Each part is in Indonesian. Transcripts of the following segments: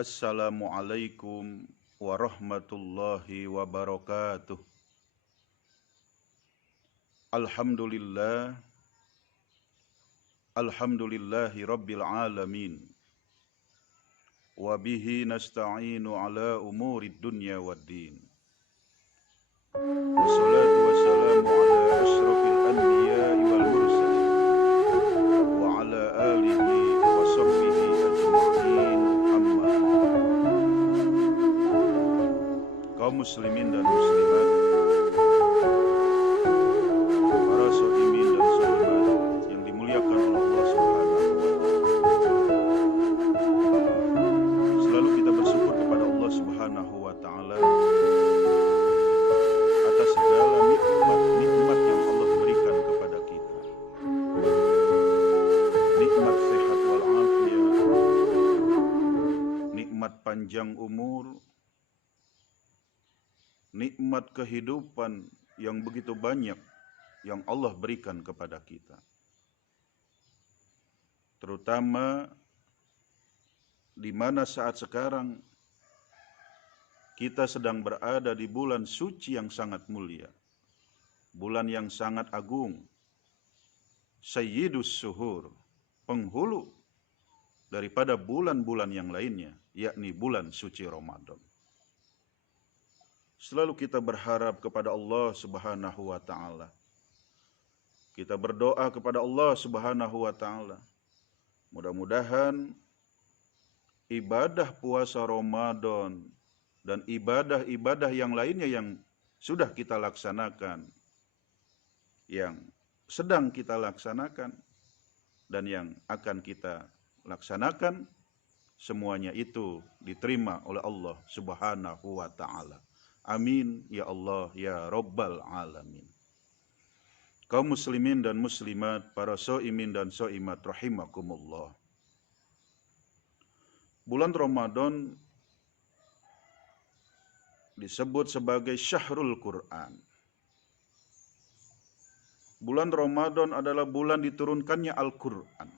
Assalamualaikum warahmatullahi wabarakatuh. Alhamdulillah, alhamdulillahi rabbil alamin. Wabihi nasta'inu ala umurid dunya waddin. Wassalatu wassalamu ala ashrafil anbiya'i wal mursalin. Wa ala alihi wa sahbihi ajma'in amma. Kaum muslimin dan muslimat, para sholimin dan sholimat yang dimuliakan oleh Allah Subhanahu wa Ta'ala. Selalu kita bersyukur kepada Allah Subhanahu wa Ta'ala atas segala nikmat yang Allah berikan kepada kita. Nikmat sehat wal afiat, nikmat panjang umur, nikmat kehidupan yang begitu banyak yang Allah berikan kepada kita. Terutama di mana saat sekarang kita sedang berada di bulan suci yang sangat mulia, bulan yang sangat agung, Sayyidus Suhur, penghulu daripada bulan-bulan yang lainnya, yakni bulan suci Ramadan. Selalu kita berharap kepada Allah Subhanahu wa Ta'ala. Kita berdoa kepada Allah Subhanahu wa Ta'ala. Mudah-mudahan ibadah puasa Ramadan dan ibadah-ibadah yang lainnya yang sudah kita laksanakan, yang sedang kita laksanakan, dan yang akan kita laksanakan, semuanya itu diterima oleh Allah Subhanahu wa Ta'ala. Amin ya Allah ya Rabbal Alamin. Kaum muslimin dan muslimat, para sholimin dan sholimat rahimakumullah. Bulan Ramadan disebut sebagai Syahrul Quran. Bulan Ramadan adalah bulan diturunkannya Al-Quran.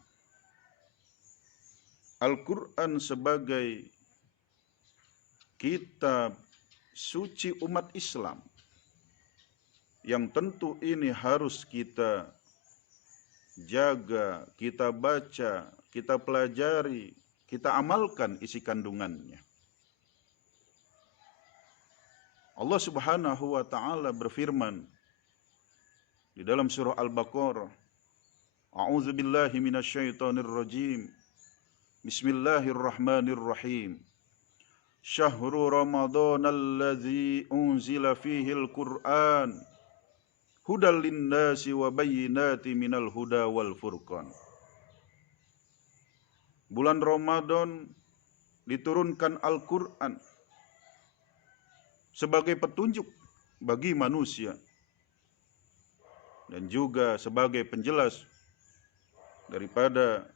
Al-Quran sebagai kitab suci umat Islam, yang tentu ini harus kita jaga, kita baca, kita pelajari, kita amalkan isi kandungannya. Allah Subhanahu wa Ta'ala berfirman di dalam surah Al-Baqarah, A'udzu billahi minasyaitonir rajim. Bismillahirrahmanirrahim. Syahrul Ramadan alladzi unzila fihil Qur'an hudal linnasi wa bayyinati minal huda wal furqan. Bulan Ramadan diturunkan Al-Qur'an sebagai petunjuk bagi manusia dan juga sebagai penjelas daripada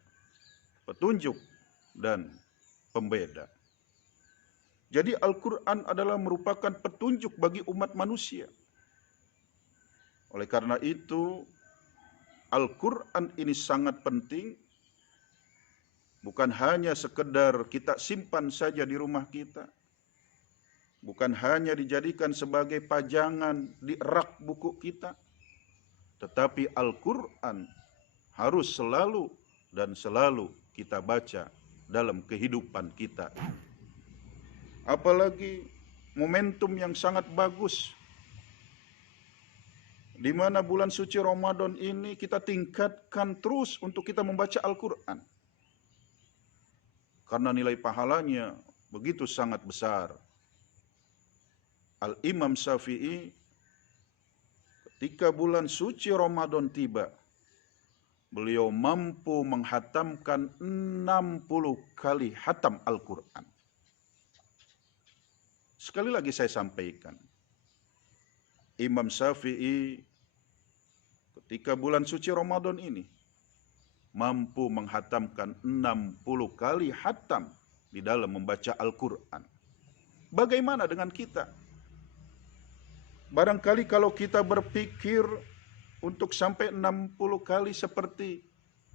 petunjuk dan pembeda. Jadi Al-Quran adalah merupakan petunjuk bagi umat manusia. Oleh karena itu, Al-Quran ini sangat penting, bukan hanya sekedar kita simpan saja di rumah kita, bukan hanya dijadikan sebagai pajangan di rak buku kita, tetapi Al-Quran harus selalu dan selalu kita baca dalam kehidupan kita. Apalagi momentum yang sangat bagus, di mana bulan suci Ramadan ini kita tingkatkan terus untuk kita membaca Al-Quran. Karena nilai pahalanya begitu sangat besar. Al-Imam Syafi'i ketika bulan suci Ramadan tiba, beliau mampu menghatamkan 60 kali hatam Al-Quran. Sekali lagi saya sampaikan, Imam Syafi'i ketika bulan suci Ramadan ini mampu menghatamkan 60 kali hatam di dalam membaca Al-Quran. Bagaimana dengan kita? Barangkali kalau kita berpikir untuk sampai 60 kali seperti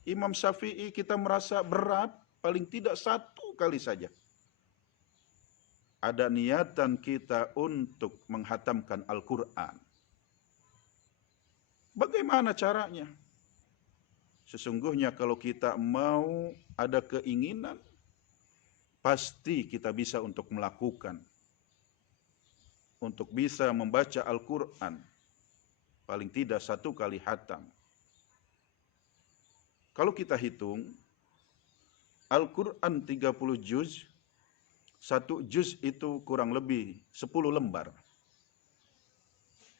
Imam Syafi'i, kita merasa berat, paling tidak 1 kali saja. ada niatan kita untuk menghatamkan Al-Quran. Bagaimana caranya? Sesungguhnya kalau kita mau ada keinginan, pasti kita bisa untuk melakukan. Untuk bisa membaca Al-Quran, paling tidak 1 kali hatam. Kalau kita hitung, Al-Quran 30 juz, 1 juz itu kurang lebih 10 lembar.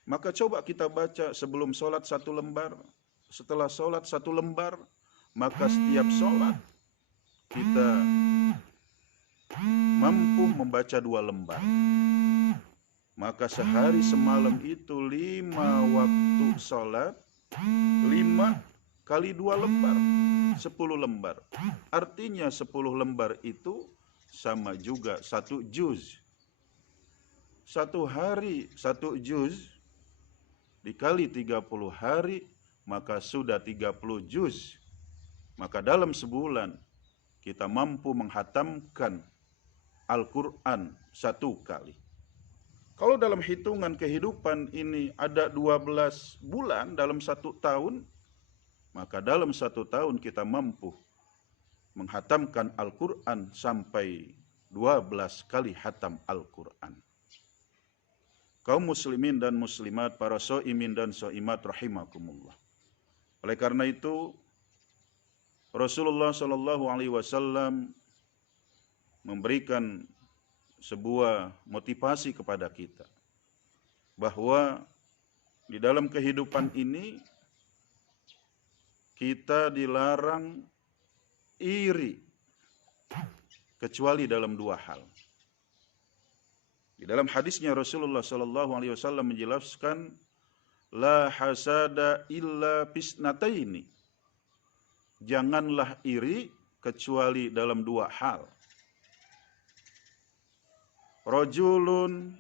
Maka coba kita baca sebelum sholat 1 lembar, setelah sholat 1 lembar, maka setiap sholat kita mampu membaca 2 lembar. Maka sehari semalam itu 5 waktu sholat, 5 kali 2 lembar, 10 lembar. Artinya 10 lembar itu sama juga 1 juz. 1 hari 1 juz dikali 30 hari, maka sudah 30 juz. Maka dalam sebulan kita mampu menghatamkan Al-Quran 1 kali. Kalau dalam hitungan kehidupan ini ada 12 bulan dalam 1 tahun, maka dalam 1 tahun kita mampu menghatamkan Al-Quran sampai 12 kali hatam Al-Quran. Kaum muslimin dan muslimat, para so'imin dan so'imat rahimakumullah. Oleh karena itu, Rasulullah SAW memberikan sebuah motivasi kepada kita bahwa di dalam kehidupan ini kita dilarang iri kecuali dalam 2 hal. Di dalam hadisnya Rasulullah SAW menjelaskan, la hasada illa fisnataini. Janganlah iri kecuali dalam 2 hal. Rajulun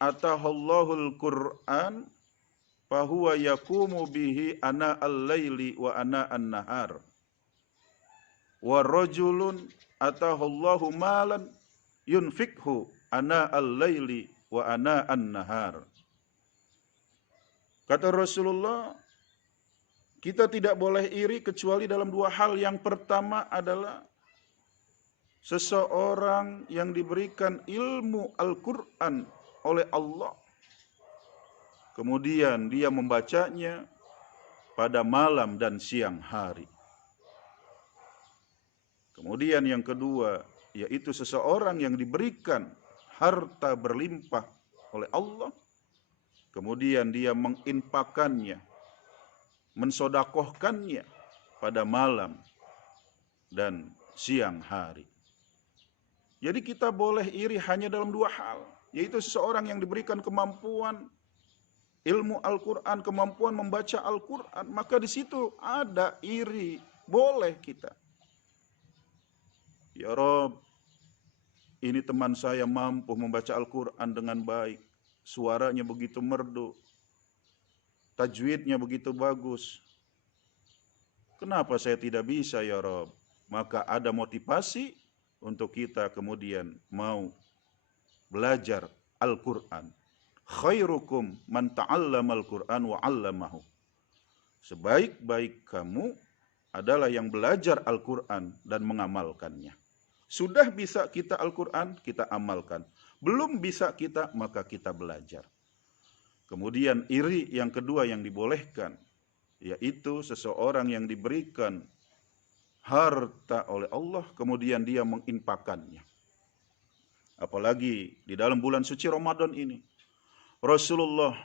atahallahul Qur'an fahuwa yakumu bihi ana al-laili wa ana an-nahar. Wa rajulun atahallahu malan yunfikhu ana al-laili wa ana an-nahar. Kata Rasulullah, kita tidak boleh iri kecuali dalam 2 hal. Yang pertama adalah seseorang yang diberikan ilmu Al-Quran oleh Allah, kemudian dia membacanya pada malam dan siang hari. Kemudian yang kedua, yaitu seseorang yang diberikan harta berlimpah oleh Allah, kemudian dia menginfakannya, mensodakohkannya pada malam dan siang hari. Jadi kita boleh iri hanya dalam 2 hal, yaitu seseorang yang diberikan kemampuan ilmu Al-Quran, kemampuan membaca Al-Quran, maka di situ ada iri, boleh kita. Ya Rob, ini teman saya mampu membaca Al-Quran dengan baik, suaranya begitu merdu, tajwidnya begitu bagus. Kenapa saya tidak bisa ya Rob? Maka ada motivasi untuk kita kemudian mau belajar Al-Quran. Khairukum man ta'allamal Qur'an wa 'allamahu. Sebaik-baik kamu adalah yang belajar Al-Quran dan mengamalkannya. Sudah bisa kita Al-Quran, kita amalkan. Belum bisa kita, maka kita belajar. Kemudian iri yang kedua yang dibolehkan, yaitu seseorang yang diberikan harta oleh Allah, kemudian dia menginfakannya. Apalagi di dalam bulan suci Ramadan ini. Rasulullah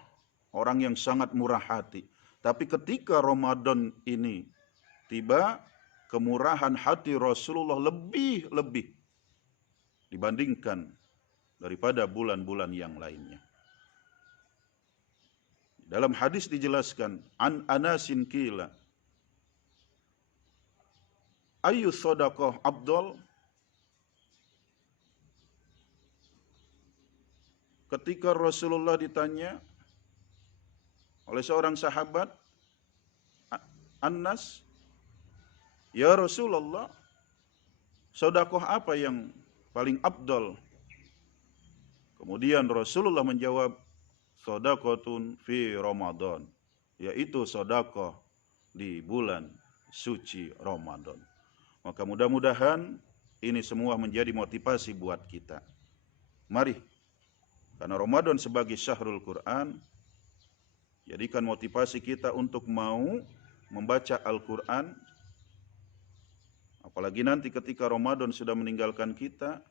orang yang sangat murah hati. Tapi ketika Ramadan ini tiba, kemurahan hati Rasulullah lebih dibandingkan daripada bulan-bulan yang lainnya. Dalam hadis dijelaskan, an Anasin qila ayu sadaqah afdal. Ketika Rasulullah ditanya oleh seorang sahabat, Anas, ya Rasulullah, sedekah apa yang paling afdal? Kemudian Rasulullah menjawab, shadaqatun fi Ramadan, yaitu sedekah di bulan suci Ramadan. Maka mudah-mudahan ini semua menjadi motivasi buat kita. Mari, karena Ramadan sebagai syahrul Quran, jadikan motivasi kita untuk mau membaca Al-Quran. Apalagi nanti ketika Ramadan sudah meninggalkan kita,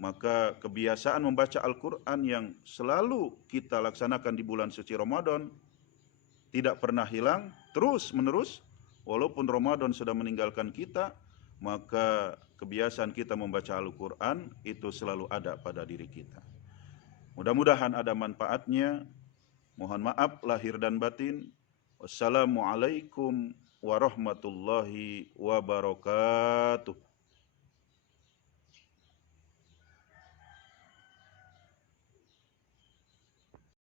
maka kebiasaan membaca Al-Quran yang selalu kita laksanakan di bulan suci Ramadan tidak pernah hilang, terus menerus. Walaupun Ramadan sudah meninggalkan kita, maka kebiasaan kita membaca Al-Quran itu selalu ada pada diri kita. Mudah-mudahan ada manfaatnya. Mohon maaf lahir dan batin. Wassalamualaikum warahmatullahi wabarakatuh.